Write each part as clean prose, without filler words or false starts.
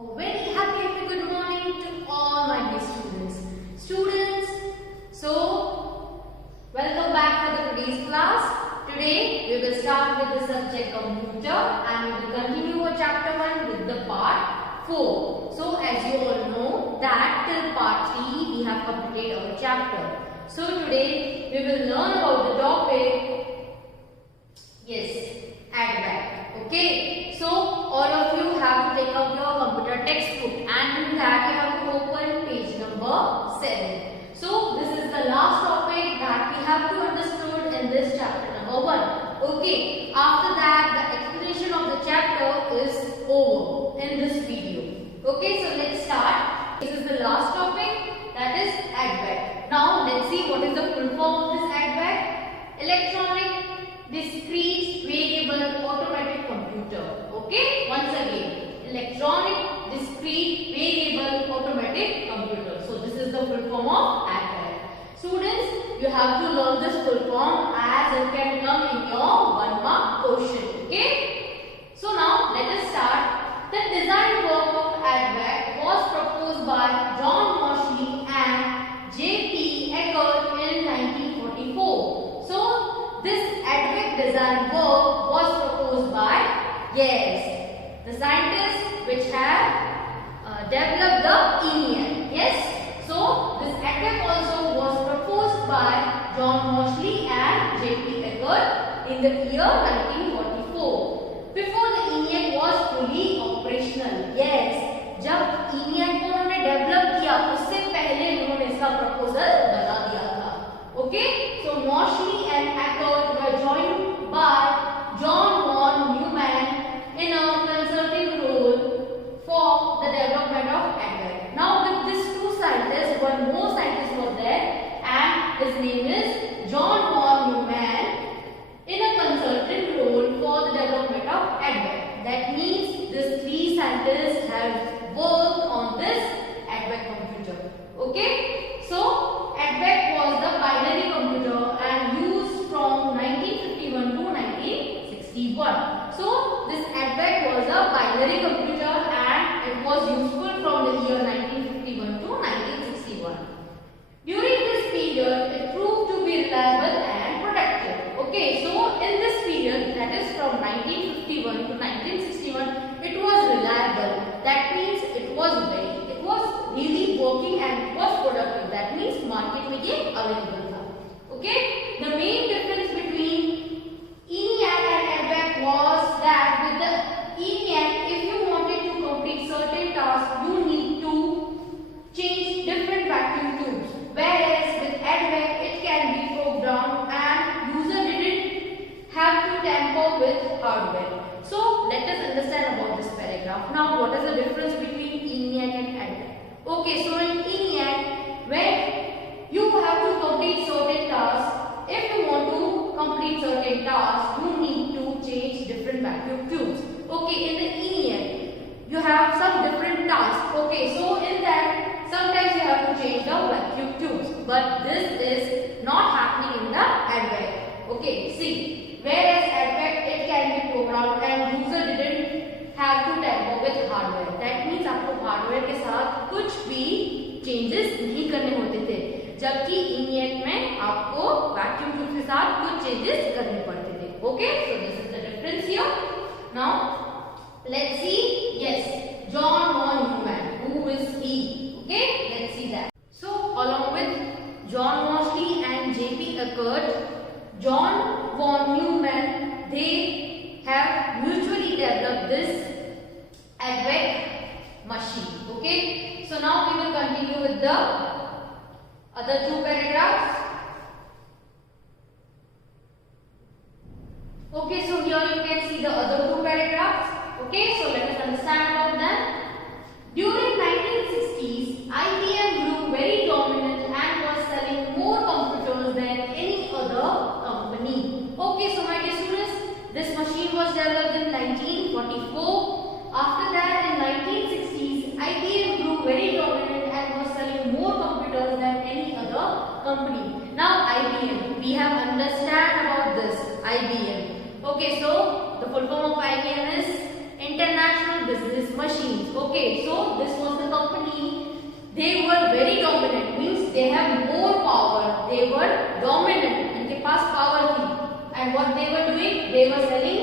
A very happy good morning to all my dear students. Welcome back for the today's class. Today we will start with the subject computer and we will continue our chapter 1 with the part 4. So as you all know that till part 3 we have completed our chapter. So today we will learn about the topic, advent. Okay, so all of you have to take out your computer textbook and in that you have to open page number 7. So this is the last topic that we have to understood in this chapter number 1. Okay, after that the explanation of the chapter is over in this video. Okay, so let's start. This is the last topic, that is advent. Now let's see what is the full form of this advent. Electronic discrete variable automatic computer. Okay, once again, electronic discrete variable automatic computer. So this is the full form of advent. Students, you have to learn this full form as it can come in your 1-mark question. Okay, so now let us start. The design work of advent was proposed by John Moseley and J.P. Eckert in 1944. So this advent design work was proposed by the scientists which have developed the ENIAC. Yes, so this advent also was proposed by John Moseley and J.P. Eckert in the year 1944. Before the ENIAC was fully operational. जब ENIAC को उन्होंने develop किया उससे पहले उन्होंने इसका proposal बना दिया था. Okay, so Moseley and Eckert were joined by John von Neumann in a consulting role for the development of advent. Now with these two scientists, one more scientist was there and his name is John von Neumann in a consultant role for the development of advent. That means these three scientists have worked on this advent computer. Okay, so advent was the binary computer and used from 1951 to 1961. So this advent was a binary computer and it was useful from the year 1951 to 1961. During this period, it proved to be reliable and productive. Okay, so in this period, that is from 1951 to 1961, it was reliable. That means it was really working and it was productive. That means market में ये available था. Okay, the main difference between ENIAC and advent was that with the ENIAC, if you wanted to complete certain tasks, you need to change different vacuum tubes. Whereas with advent, it can be programmed and user didn't have to tamper with hardware. So let us understand about this paragraph. Now what is the difference between ENIAC and advent? Okay, so in ENIAC, when you have to complete certain tasks, if you want to complete certain tasks, you need to change different vacuum tubes. Okay, in the ENIAC, you have some different tasks. Okay, so in that, sometimes you have to change the vacuum tubes. But this is not happening in the advent. Okay, see, whereas advent, it can be programmed and user didn't have to tamper with hardware. That means आपको hardware के साथ कुछ भी changes नहीं करने होते थे, जबकि ENIAC में आपको वैक्यूम ट्यूब के साथ कुछ चेंजेस करने पड़ते थे. Okay, so this is the difference here. Now let's see. John von Neumann. Who is he? Okay, let's see that. So along with John Moseley and J.P. Eckert, John von Neumann, they have mutually developed this advent machine. Okay, so now we will continue with the other two paragraphs. Okay, so here you can see the other two paragraphs. Okay, so let us understand about them. During 1960s, IBM grew very dominant and was selling more computers than any other company. Okay, so my dear students, this machine was developed in 1944. After that, in 1960s, IBM grew very dominant and was selling more computers than any other company. Now IBM, we have understand about this IBM. Okay, so the full form of IBM is International Business machines. Okay, so this was the company. They were very dominant, means they have more power. They were dominant. इनके पास power थी. And what they were doing? They were selling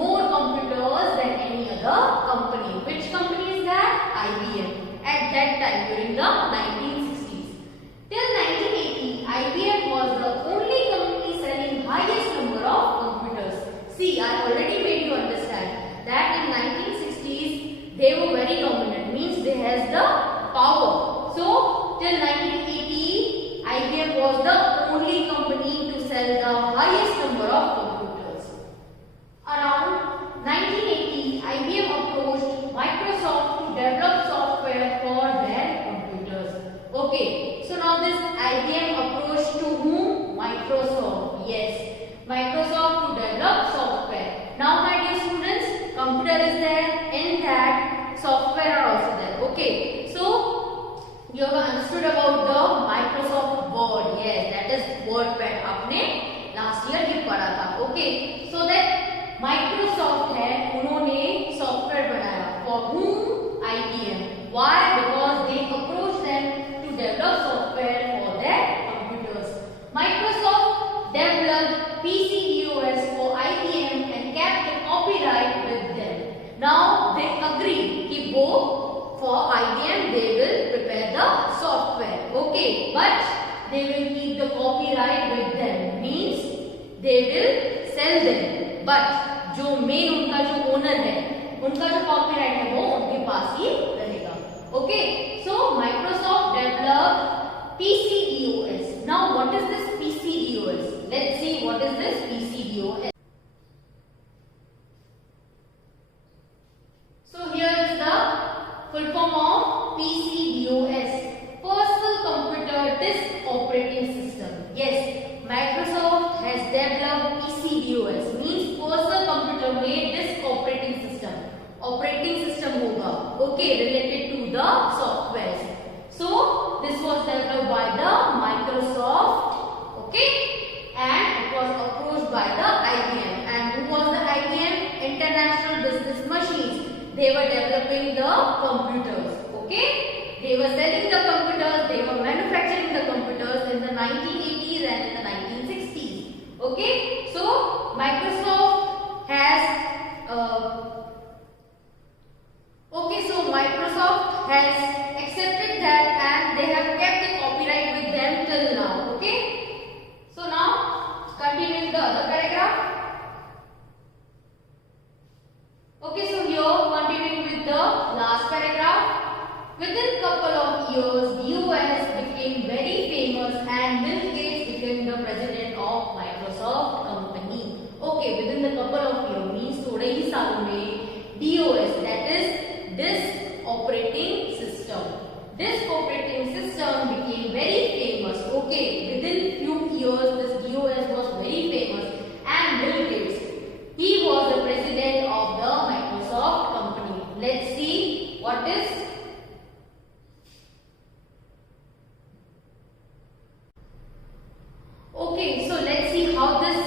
more computers than any other company. Which company is that? IBM. At that time, during the 1960s. Till 1980, IBM was the only company selling highest number of computers. See, I already made you understand that in 1960s, they were very dominant. Means they has the power. So, till 1980, IBM was the only company to sell the highest number of computers. Around 1980, IBM approached Microsoft to develop software for their computers. Okay, so now this IBM approached to whom? Microsoft. Yes, Microsoft to develop software. Now, my dear students, computer is there, in that software are also there. Okay, so you have understood about the Microsoft Word. Yes, that is WordPad. आपने last year ही पढ़ा था. Okay, so that Microsoft है, उन्होंने software बनाया. For whom? IBM. Why? Because they approached them to develop software for their computers. Microsoft developed PCDOS for IBM and kept the copyright with them. Now they agreed कि वो for IBM they will prepare the software. Okay, but they will keep the copyright with them. Means they will sell them. But जो main उनका जो owner है, उनका जो copyright है वो उनके पास ही रहेगा. Okay, so Microsoft developed PCDOS. Now what is this PCDOS? Let's see what is this PCDOS. So here is the full form of PCDOS. Personal Computer Disk Operating System. Yes, Microsoft has developed PCDOS. Means personal computer में disk operating system. Operating system होगा. Okay, related to the softwares. So this was developed by the Microsoft. Okay, and it was approached by the IBM. And who was the IBM? International Business Machines. They were developing the computers. Okay, they were selling the computers. They were manufacturing the computers in the 1980s and in the 1960s. Okay, so Microsoft has Microsoft has accepted that and they have kept the copyright with them till now. Okay, so now continuing the other paragraph. Okay, so here continuing with the last paragraph. Within couple of years, US became very famous and Bill Gates became the president of Microsoft company. Okay, within the couple of years means थोड़े ही सालों में DOS, that is disk operating system. Disk operating system became very famous. Okay, within few years this DOS was very famous and Bill Gates, he was the president of the Microsoft company. Let's see what is. Okay, so let's see how this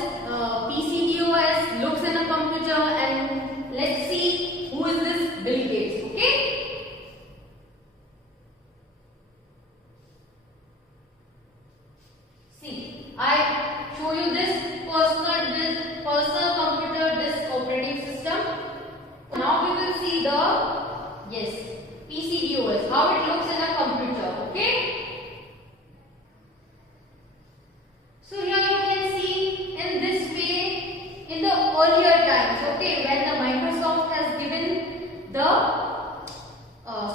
PCDOS looks in a computer and let's see who is this Bill Gates. Okay. See, I show you this personal computer disk operating system. Now we will see the PCDOS, how it looks in a computer. Okay. So here you can see in this way in the earlier times. Okay, when the Microsoft has given the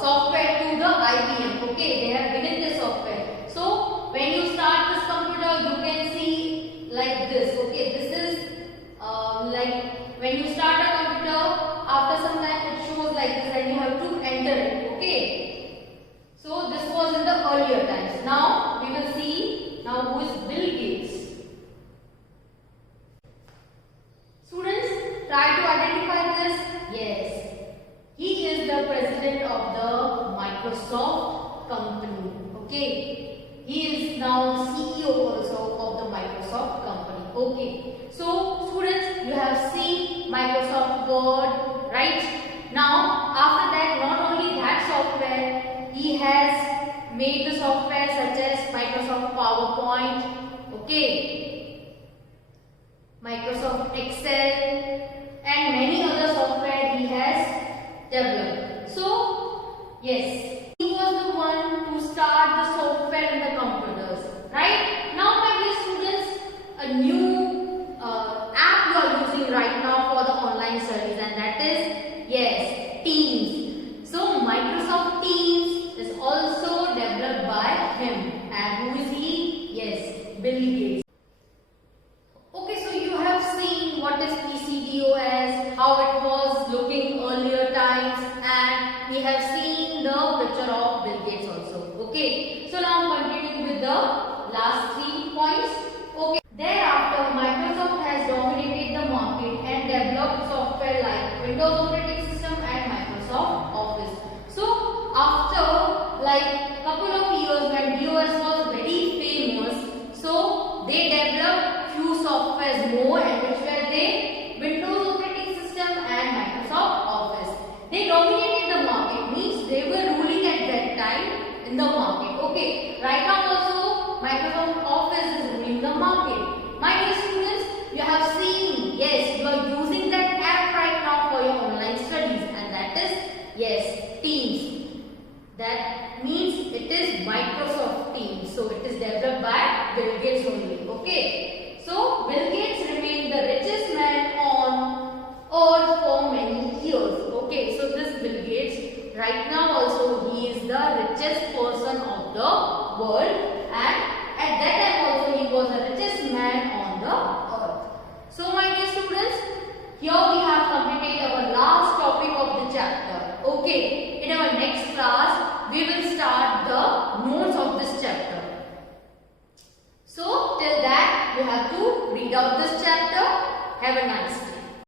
software to the IBM. Okay, they have given the software. So when you start this computer, you can see like this. Okay, this is like when you start a computer, after some time it shows like this and you have to enter it. Okay, so this was in the earlier times. Now we will see now who is Bill Gates. Students, try to identify this. Yes, he is the president of the Microsoft company. Okay, he is now CEO also of the Microsoft company. Okay, so students, you have seen Microsoft Word, right? Now after that made the software such as Microsoft PowerPoint, okay, Microsoft Excel, and many other software he has developed. So, yes, he was the one to start the software in the computers, right? Now, my dear students, a new app you are using right now for the online studies, and that is, yes, Teams. So, Microsoft Teams is also developed by him. And who is he? Yes, Bill Gates. Okay, so you have seen what is PCDOS, how it was looking earlier times, and we have seen the picture of Bill Gates also. Okay, so now continuing with the last 3 points. Okay, thereafter Microsoft has dominated the market and developed software like Windows operating system and Microsoft Office. So after like couple of years when DOS was very famous, so they developed few softwares more, and which were they? Windows operating system and Microsoft Office. They dominated the market, means they were ruling at that time in the market. Okay, right now also Microsoft Office is ruling the market. My dear students, you have seen, yes, you are using that app right now for your online studies, and that is, yes, Teams. That means it is Microsoft Teams. So it is developed by Bill Gates only. Okay. So Bill Gates remained the richest man on earth for many years. Okay. So this Bill Gates right now also he is the richest person of the world, and at that time also he was the richest man on the earth. So my dear students, here we have completed our last topic of the chapter. Okay. In our next class, we will start the notes of this chapter. So, till that, you have to read out this chapter. Have a nice day.